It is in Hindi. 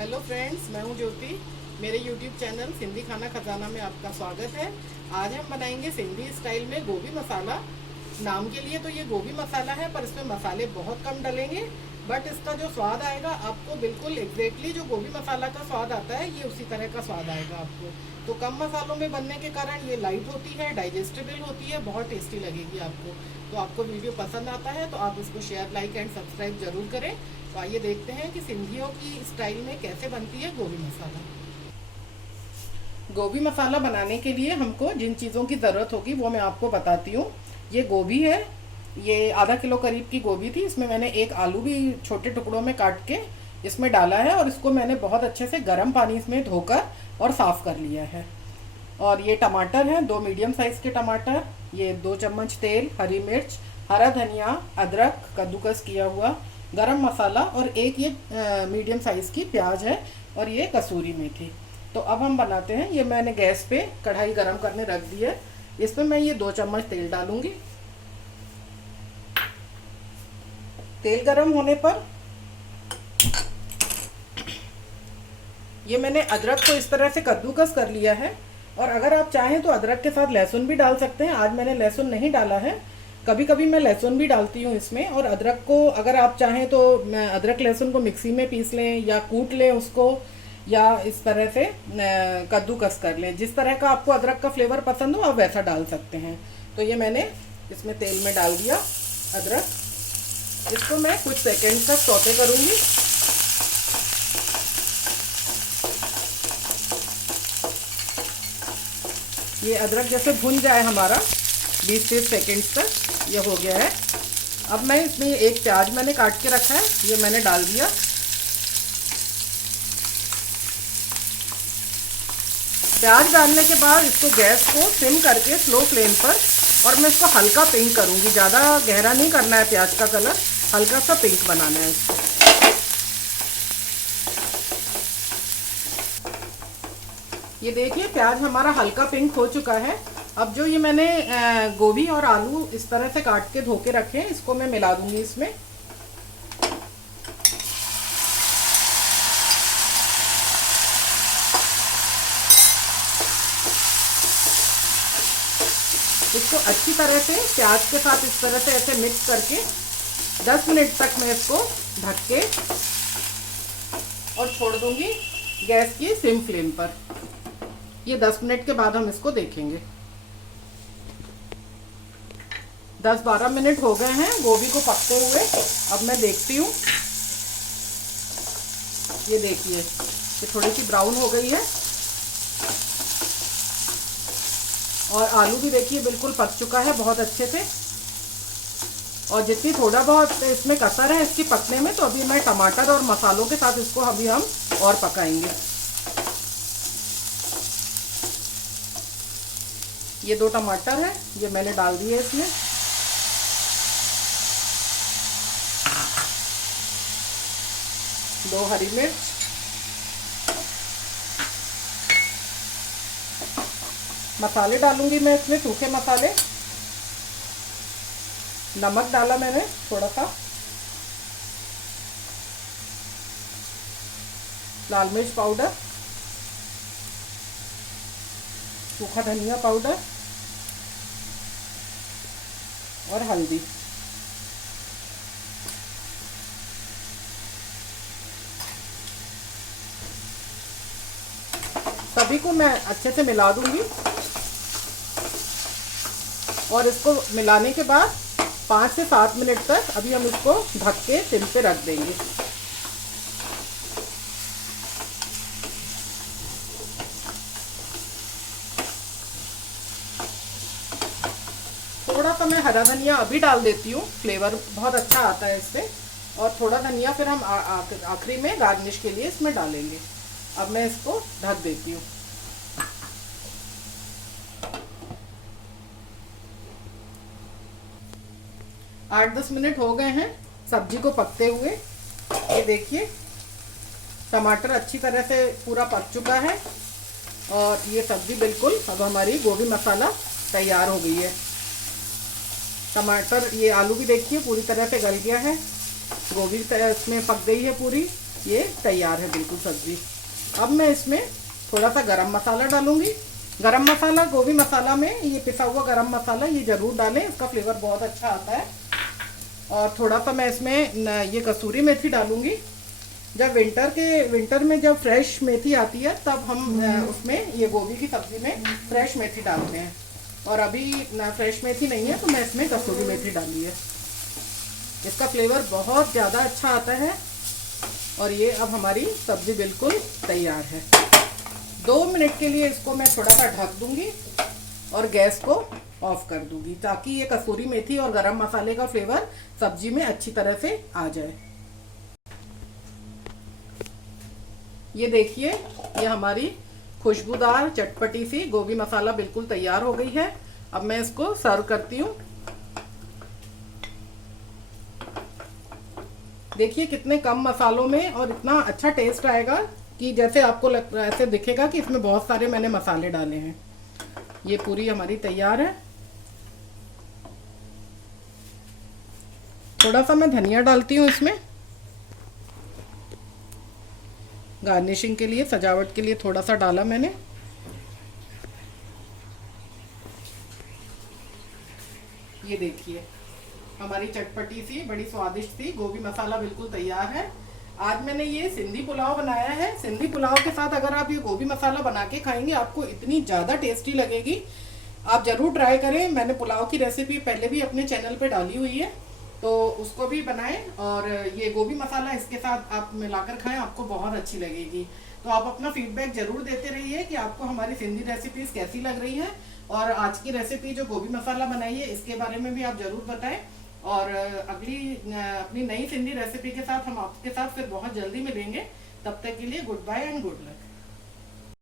हेलो फ्रेंड्स, मैं हूं ज्योति। मेरे यूट्यूब चैनल सिंधी खाना खजाना में आपका स्वागत है। आज हम बनाएंगे सिंधी स्टाइल में गोभी मसाला। नाम के लिए तो ये गोभी मसाला है, पर इसमें मसाले बहुत कम डलेंगे। बट इसका जो स्वाद आएगा आपको बिल्कुल एग्जैक्टली जो गोभी मसाला का स्वाद आता है, ये उसी तरह का स्वाद आएगा आपको। तो कम मसालों में बनने के कारण ये लाइट होती है, डाइजेस्टेबल होती है, बहुत टेस्टी लगेगी आपको। तो आपको वीडियो पसंद आता है तो आप इसको शेयर, लाइक एंड सब्सक्राइब जरूर करें। तो आइए देखते हैं कि सिंधियों की स्टाइल में कैसे बनती है गोभी मसाला। गोभी मसाला बनाने के लिए हमको जिन चीज़ों की ज़रूरत होगी वो मैं आपको बताती हूँ। ये गोभी है, ये आधा किलो करीब की गोभी थी। इसमें मैंने एक आलू भी छोटे टुकड़ों में काट के इसमें डाला है और इसको मैंने बहुत अच्छे से गर्म पानी इसमें धोकर और साफ़ कर लिया है। और ये टमाटर हैं, 2 मीडियम साइज़ के टमाटर, ये 2 चम्मच तेल, हरी मिर्च, हरा धनिया, अदरक कद्दूकस किया हुआ, गरम मसाला और एक ये मीडियम साइज़ की प्याज है और ये कसूरी मेथी। तो अब हम बनाते हैं। ये मैंने गैस पे कढ़ाई गरम करने रख दी है। इसमें मैं ये 2 चम्मच तेल डालूंगी। तेल गरम होने पर ये मैंने अदरक को इस तरह से कद्दूकस कर लिया है। और अगर आप चाहें तो अदरक के साथ लहसुन भी डाल सकते हैं। आज मैंने लहसुन नहीं डाला है, कभी कभी मैं लहसुन भी डालती हूँ इसमें। और अदरक को अगर आप चाहें तो अदरक लहसुन को मिक्सी में पीस लें या कूट लें उसको, या इस तरह से कद्दूकस कर लें। जिस तरह का आपको अदरक का फ्लेवर पसंद हो आप वैसा डाल सकते हैं। तो ये मैंने इसमें तेल में डाल दिया अदरक। इसको मैं कुछ सेकेंड तक सौते करूँगी। ये अदरक जैसे भुन जाए हमारा 20-30 सेकेंड तक, ये हो गया है। अब मैं इसमें एक प्याज मैंने काट के रखा है, ये मैंने डाल दिया। प्याज डालने के बाद इसको गैस को सिम करके स्लो फ्लेम पर, और मैं इसको हल्का पिंक करूँगी। ज़्यादा गहरा नहीं करना है प्याज का कलर, हल्का सा पिंक बनाना है इसको। ये देखिए प्याज हमारा हल्का पिंक हो चुका है। अब जो ये मैंने गोभी और आलू इस तरह से काट के धो के रखे हैं, इसको मैं मिला दूंगी इसमें। इसको अच्छी तरह से प्याज के साथ इस तरह से ऐसे मिक्स करके 10 मिनट तक मैं इसको ढक के और छोड़ दूंगी गैस की सिम फ्लेम पर। ये 10 मिनट के बाद हम इसको देखेंगे। 10-12 मिनट हो गए हैं गोभी को पकते हुए। अब मैं देखती हूँ। ये देखिए ये थोड़ी सी ब्राउन हो गई है और आलू भी देखिए बिल्कुल पक चुका है बहुत अच्छे से। और जितनी थोड़ा बहुत इसमें कसर है इसकी पकने में, तो अभी मैं टमाटर और मसालों के साथ इसको अभी हम और पकाएंगे। ये 2 टमाटर है, ये मैंने डाल दिए इसमें। दो हरी मिर्च, मसाले डालूंगी मैं इसमें, सूखे मसाले। नमक डाला मैंने थोड़ा सा, लाल मिर्च पाउडर, सूखा धनिया पाउडर और हल्दी। सभी को मैं अच्छे से मिला दूंगी। और इसको मिलाने के बाद 5 से 7 मिनट तक अभी हम इसको ढक के सिम पे रख देंगे। थोड़ा सा मैं हरा धनिया अभी डाल देती हूँ, फ्लेवर बहुत अच्छा आता है इससे। और थोड़ा धनिया फिर हम आखिरी में गार्निश के लिए इसमें डालेंगे। अब मैं इसको ढक देती हूँ। 8-10 मिनट हो गए हैं सब्जी को पकते हुए। ये देखिए टमाटर अच्छी तरह से पूरा पक चुका है और ये सब्जी बिल्कुल अब हमारी गोभी मसाला तैयार हो गई है। टमाटर, ये आलू भी देखिए पूरी तरह से गल गया है, गोभी इसमें पक गई है पूरी। ये तैयार है बिल्कुल सब्जी। अब मैं इसमें थोड़ा सा गरम मसाला डालूंगी। गरम मसाला, गोभी मसाला में ये पिसा हुआ गरम मसाला ये ज़रूर डालें, इसका फ्लेवर बहुत अच्छा आता है। और थोड़ा सा मैं इसमें ये कसूरी मेथी डालूंगी। जब विंटर में जब फ्रेश मेथी आती है तब हम उसमें ये गोभी की सब्जी में फ्रेश मेथी डालते हैं। और अभी ना फ्रेश मेथी नहीं है तो मैं इसमें कसूरी मेथी डाली है। इसका फ्लेवर बहुत ज़्यादा अच्छा आता है। और ये अब हमारी सब्जी बिल्कुल तैयार है। 2 मिनट के लिए इसको मैं थोड़ा सा ढक दूंगी और गैस को ऑफ कर दूंगी, ताकि ये कसूरी मेथी और गरम मसाले का फ्लेवर सब्जी में अच्छी तरह से आ जाए। ये देखिए, ये हमारी खुशबूदार चटपटी सी गोभी मसाला बिल्कुल तैयार हो गई है। अब मैं इसको सर्व करती हूँ। देखिए कितने कम मसालों में और इतना अच्छा टेस्ट आएगा कि जैसे आपको ऐसे दिखेगा कि इसमें बहुत सारे मैंने मसाले डाले हैं। ये पूरी हमारी तैयार है। थोड़ा सा मैं धनिया डालती हूँ इसमें, गार्निशिंग के लिए, सजावट के लिए थोड़ा सा डाला मैंने। ये देखिए हमारी चटपटी सी बड़ी स्वादिष्ट सी गोभी मसाला बिल्कुल तैयार है। आज मैंने ये सिंधी पुलाव बनाया है। सिंधी पुलाव के साथ अगर आप ये गोभी मसाला बना के खाएंगे आपको इतनी ज़्यादा टेस्टी लगेगी, आप ज़रूर ट्राई करें। मैंने पुलाव की रेसिपी पहले भी अपने चैनल पे डाली हुई है, तो उसको भी बनाएं। और ये गोभी मसाला इसके साथ आप मिलाकर खाएं, आपको बहुत अच्छी लगेगी। तो आप अपना फीडबैक ज़रूर देते रहिए कि आपको हमारी सिंधी रेसिपीज़ कैसी लग रही है। और आज की रेसिपी जो गोभी मसाला बनाई है इसके बारे में भी आप ज़रूर बताएं। और अगली अपनी नई सिंधी रेसिपी के साथ हम आपके साथ फिर बहुत जल्दी मिलेंगे। तब तक के लिए goodbye and good luck.